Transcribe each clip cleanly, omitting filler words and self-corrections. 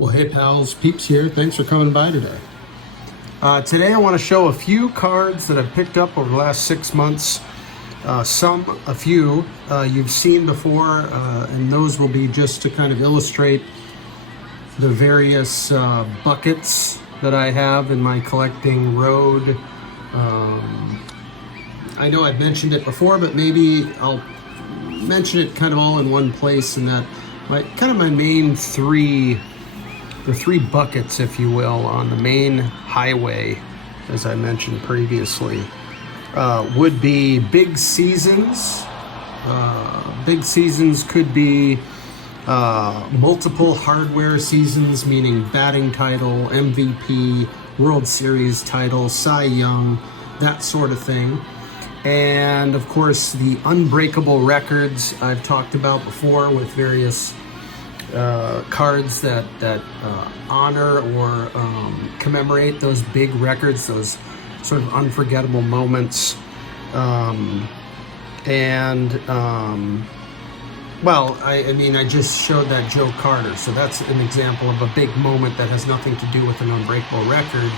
Well, hey pals, Peeps here. Thanks for coming by today. Today I want to show a few cards that I've picked up over the last 6 months. A few you've seen before, and those will be just to kind of illustrate the various buckets that I have in my collecting road. I know I've mentioned it before, but maybe I'll mention it kind of all in one place, and that my main three buckets, if you will, on the main highway, as I mentioned previously, would be big seasons. Big seasons could be multiple hardware seasons, meaning batting title, MVP, World Series title, Cy Young, that sort of thing. And of course, the unbreakable records I've talked about before, with various cards that honor or commemorate those big records, those sort of unforgettable moments. Well, I mean, I just showed that Joe Carter, so that's an example of a big moment that has nothing to do with an unbreakable record.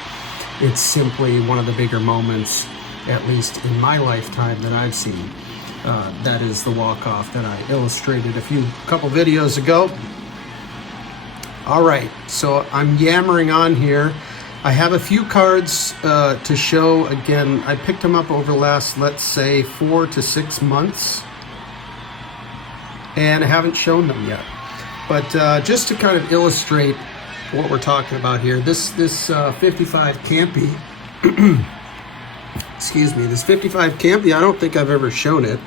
It's simply one of the bigger moments, at least in my lifetime, that I've seen. That is the walk-off that I illustrated a couple videos ago. All right, so I'm yammering on here. I have a few cards to show. Again, I picked them up over the last, let's say, 4 to 6 months, and I haven't shown them yet. But just to kind of illustrate what we're talking about here, this 55 Campy, excuse me, this 55 Campy, I don't think I've ever shown it.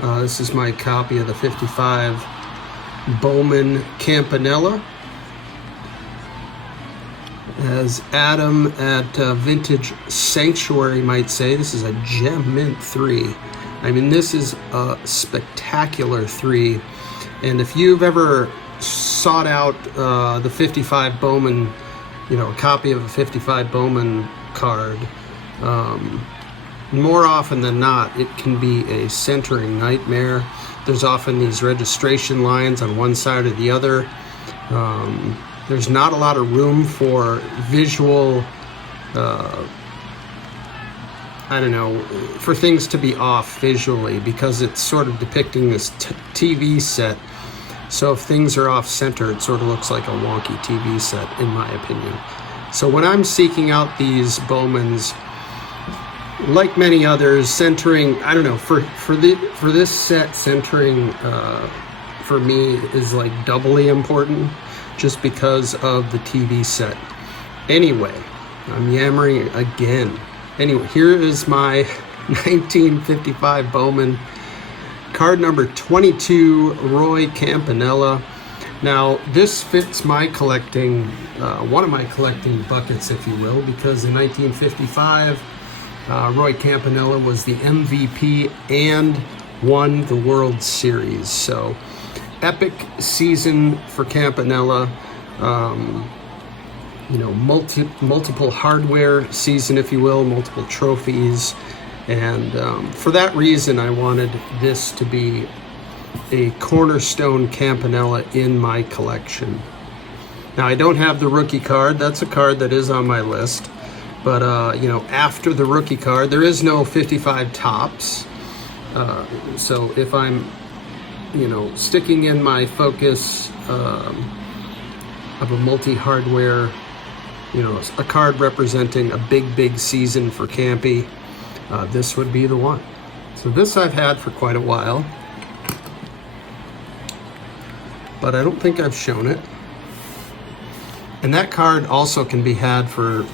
This is my copy of the 55 Bowman Campanella. As Adam at Vintage Sanctuary might say, this is a gem mint 3. I mean, this is a spectacular 3. And if you've ever sought out the 55 Bowman, a copy of a 55 Bowman card, more often than not, it can be a centering nightmare. There's often these registration lines on one side or the other. There's not a lot of room for visual, for things to be off visually, because it's sort of depicting this TV set. So if things are off center, it sort of looks like a wonky TV set, in my opinion. So when I'm seeking out these Bowmans, like many others, centering, I don't know, for this set, centering for me is like doubly important, just because of the TV set. Anyway, I'm yammering again. Anyway, here is my 1955 Bowman, card number 22, Roy Campanella. Now, this fits my collecting, one of my collecting buckets, if you will, because in 1955, Roy Campanella was the MVP and won the World Series. So, epic season for Campanella. Multiple hardware season, if you will, multiple trophies. And for that reason, I wanted this to be a cornerstone Campanella in my collection. Now, I don't have the rookie card. That's a card that is on my list. But, after the rookie card, there is no 55 tops. So if I'm, sticking in my focus of a multi-hardware, a card representing a big season for Campy, this would be the one. So this I've had for quite a while, but I don't think I've shown it. And that card also can be had for,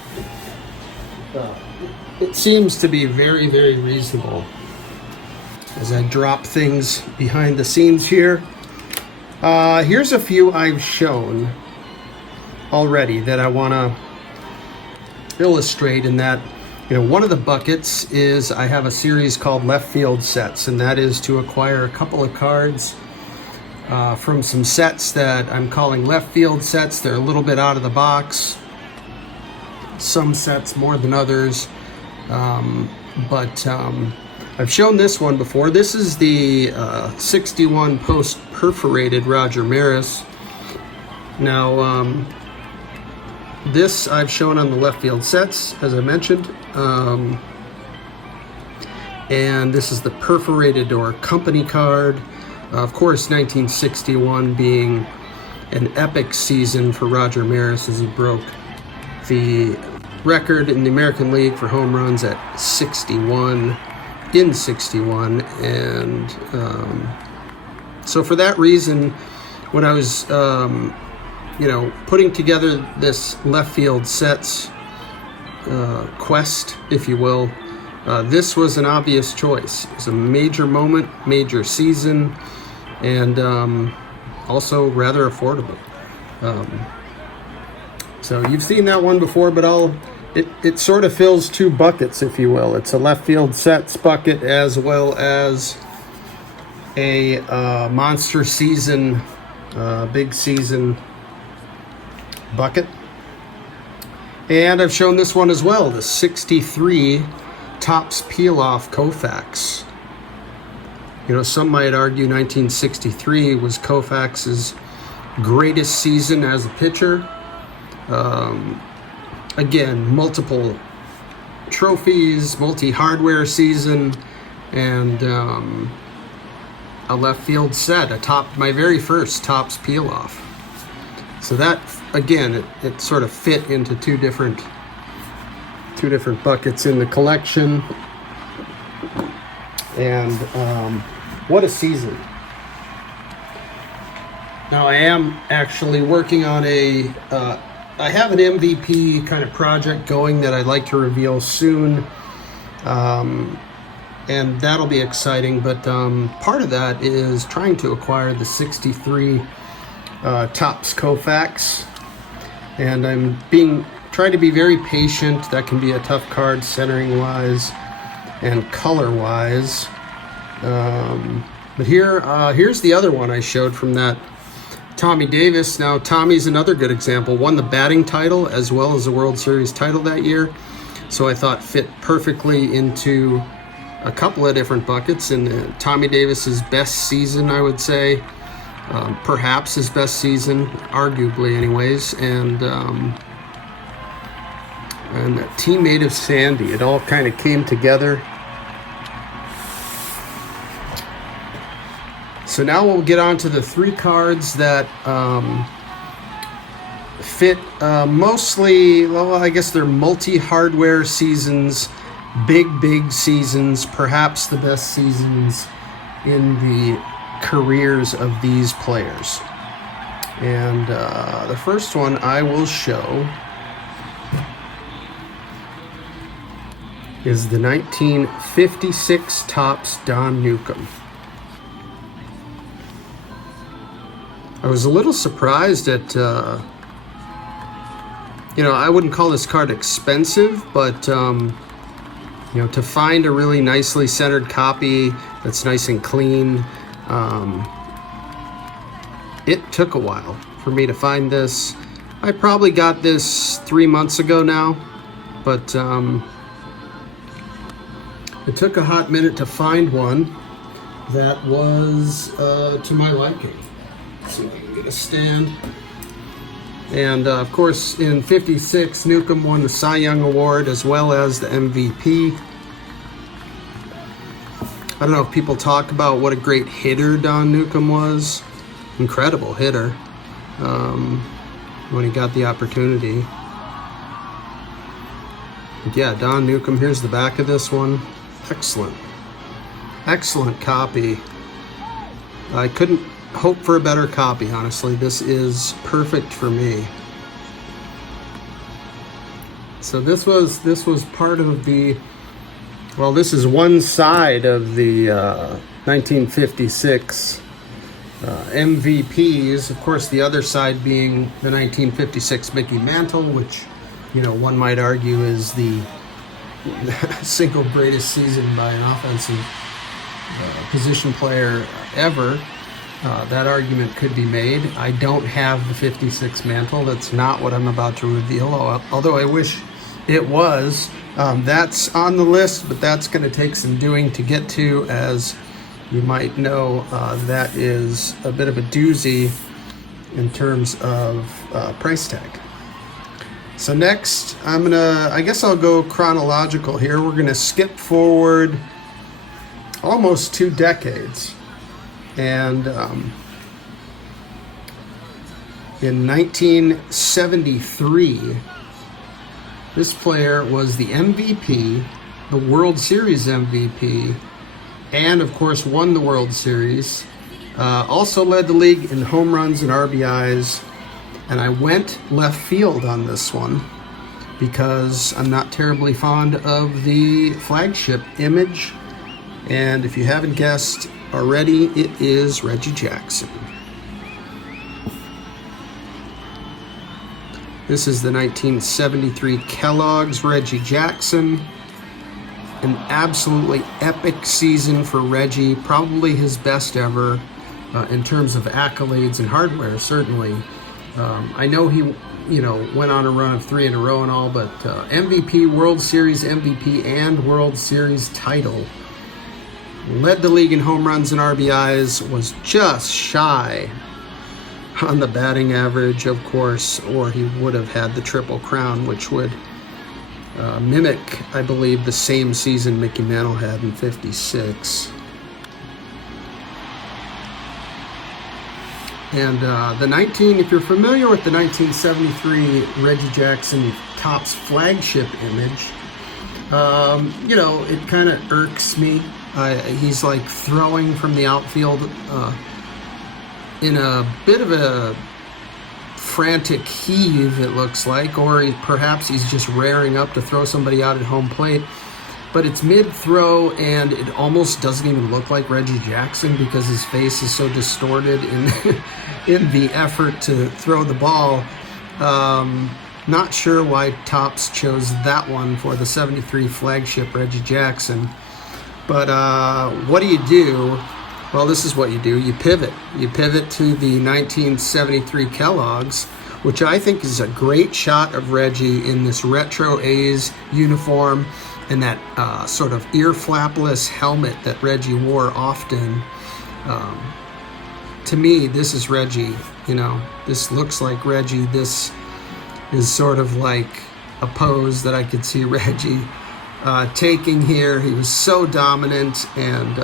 it seems to be very, very reasonable. As I drop things behind the scenes here, here's a few I've shown already that I want to illustrate. In that, one of the buckets is I have a series called Left Field Sets, and that is to acquire a couple of cards from some sets that I'm calling Left Field Sets. They're a little bit out of the box. Some sets more than others, but I've shown this one before. This is the 61 post perforated Roger Maris. Now, this I've shown on the left field sets, as I mentioned. And this is the perforated or company card. Of course, 1961 being an epic season for Roger Maris, as he broke the record in the American League for home runs at 61 in 61. And so for that reason, when I was putting together this left field sets quest, if you will, this was an obvious choice. It was a major moment, major season, and also rather affordable. So you've seen that one before, but it sort of fills two buckets, if you will. It's a left field sets bucket as well as a monster season, big season bucket. And I've shown this one as well, the 63 Topps Peel-Off Koufax. Some might argue 1963 was Koufax's greatest season as a pitcher. Again, multiple trophies, multi-hardware season, and a left field set, my very first Topps Peel-Off. So that, again, it sort of fit into two different buckets in the collection. And what a season. Now I am actually working on I have an MVP kind of project going that I'd like to reveal soon. And that'll be exciting, but part of that is trying to acquire the 63 Topps Koufax. And I'm trying to be very patient. That can be a tough card centering wise and color wise. But here's the other one I showed from that Tommy Davis. Now Tommy's another good example. Won the batting title as well as the World Series title that year. So I thought fit perfectly into a couple of different buckets. And Tommy Davis's best season, I would say, perhaps his best season, arguably anyways, and a teammate of Sandy. It all kind of came together. So now we'll get on to the three cards that fit mostly, well, I guess they're multi-hardware seasons, big seasons, perhaps the best seasons in the careers of these players. And the first one I will show is the 1956 Topps Don Newcomb. I was a little surprised at, I wouldn't call this card expensive, but, to find a really nicely centered copy that's nice and clean, it took a while for me to find this. I probably got this 3 months ago now, but it took a hot minute to find one that was to my liking. Let's see if I can get a stand. And of course, in '56, Newcomb won the Cy Young Award as well as the MVP. I don't know if people talk about what a great hitter Don Newcomb was. Incredible hitter when he got the opportunity. But yeah, Don Newcomb, here's the back of this one. Excellent copy. I couldn't hope for a better copy, honestly. This is perfect for me. So this was part of the, well, this is one side of the 1956 MVPs. Of course, the other side being the 1956 Mickey Mantle, which, one might argue is the single greatest season by an offensive position player ever. That argument could be made. I don't have the 56 Mantle. That's not what I'm about to reveal, although I wish it was. That's on the list, but that's going to take some doing to get to. As you might know, that is a bit of a doozy, in terms of price tag. So next, I guess I'll go chronological here. We're gonna skip forward almost 2 decades. And in 1973, this player was the MVP, the World Series MVP, and of course won the World Series. Also led the league in home runs and RBIs. And I went left field on this one because I'm not terribly fond of the flagship image. And if you haven't guessed already, it is Reggie Jackson. This is the 1973 Kellogg's Reggie Jackson. An absolutely epic season for Reggie, probably his best ever in terms of accolades and hardware, certainly. I know he, went on a run of 3 in a row and all, but MVP, World Series MVP, and World Series title. Led the league in home runs and RBIs, was just shy on the batting average, of course, or he would have had the Triple Crown, which would mimic, I believe, the same season Mickey Mantle had in '56. And if you're familiar with the 1973 Reggie Jackson Topps flagship image, it kind of irks me. He's like throwing from the outfield in a bit of a frantic heave, it looks like, or perhaps he's just raring up to throw somebody out at home plate. But it's mid-throw, and it almost doesn't even look like Reggie Jackson because his face is so distorted in the effort to throw the ball. Not sure why Topps chose that one for the '73 flagship Reggie Jackson. But what do? Well, this is what you do. You pivot. You pivot to the 1973 Kellogg's, which I think is a great shot of Reggie in this retro A's uniform and that sort of ear flapless helmet that Reggie wore often. To me, this is Reggie. This looks like Reggie. This is sort of like a pose that I could see Reggie taking here. He was so dominant and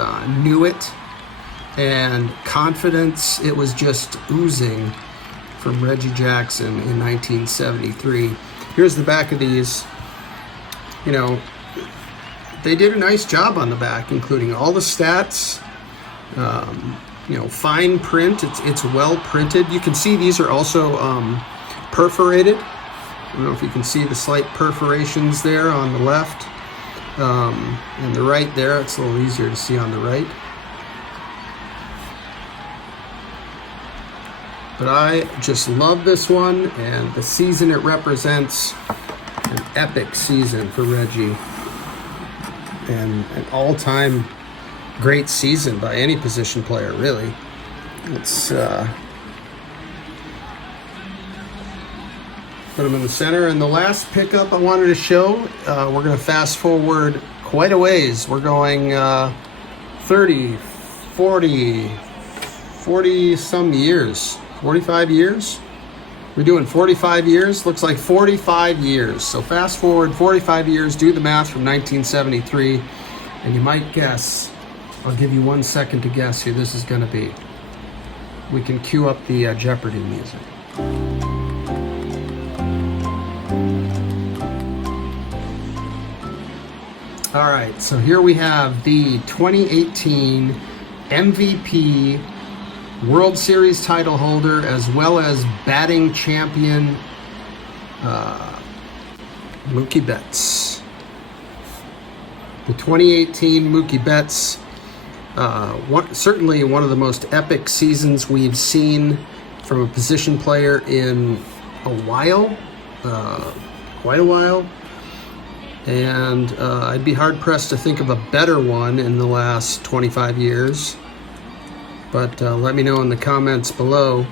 knew it, and confidence. It was just oozing from Reggie Jackson in 1973. Here's the back of these. They did a nice job on the back, including all the stats. Fine print. It's well printed. You can see these are also perforated. I don't know if you can see the slight perforations there on the left and the right there. It's a little easier to see on the right. But I just love this one, and the season it represents. An epic season for Reggie, and an all-time great season by any position player, really. Let's put him in the center. And the last pickup I wanted to show, we're going to fast forward quite a ways. We're going 30, 40 some years, 45 years. We're doing 45 years. Looks like 45 years. So fast forward 45 years, do the math from 1973, and you might guess. I'll give you 1 second to guess who this is going to be. We can cue up the Jeopardy music. All right, so here we have the 2018 MVP, World Series title holder, as well as batting champion, Mookie Betts. The 2018 Mookie Betts, certainly one of the most epic seasons we've seen from a position player in a while, quite a while. And I'd be hard-pressed to think of a better one in the last 25 years. But let me know in the comments below.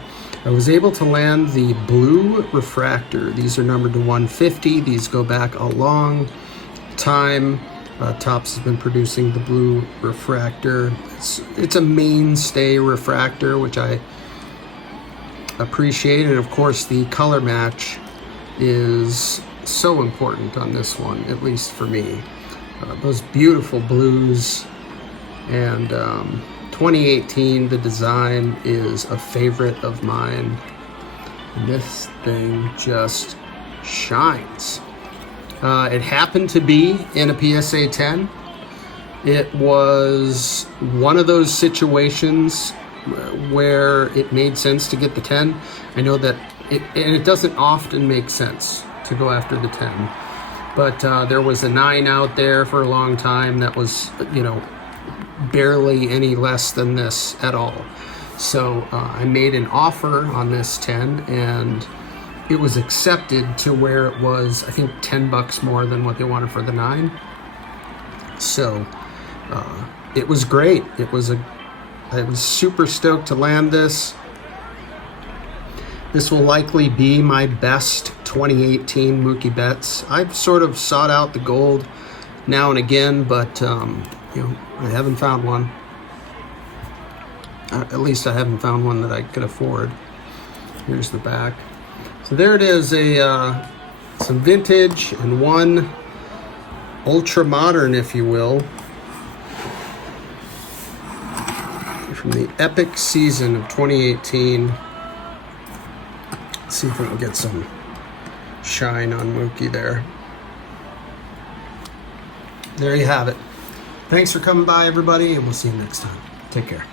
I was able to land the blue refractor. These are numbered to 150. These go back a long time. Topps has been producing the blue refractor. It's a mainstay refractor, which I appreciate. And of course, the color match is so important on this one, at least for me. Those beautiful blues. And 2018, the design is a favorite of mine. And this thing just shines. It happened to be in a PSA 10. It was one of those situations where it made sense to get the 10. I know that it doesn't often make sense to go after the 10, but there was a 9 out there for a long time that was, barely any less than this at all. So I made an offer on this 10, and it was accepted to where it was, I think, $10 more than what they wanted for the 9. So it was great. I was super stoked to land this. This will likely be my best 2018 Mookie Betts. I've sort of sought out the gold now and again, but I haven't found one. At least I haven't found one that I could afford. Here's the back. So there it is, some vintage and one ultra modern, if you will, from the epic season of 2018. Let's see if we can get some shine on Mookie there. There you have it. Thanks for coming by, everybody, and we'll see you next time. Take care.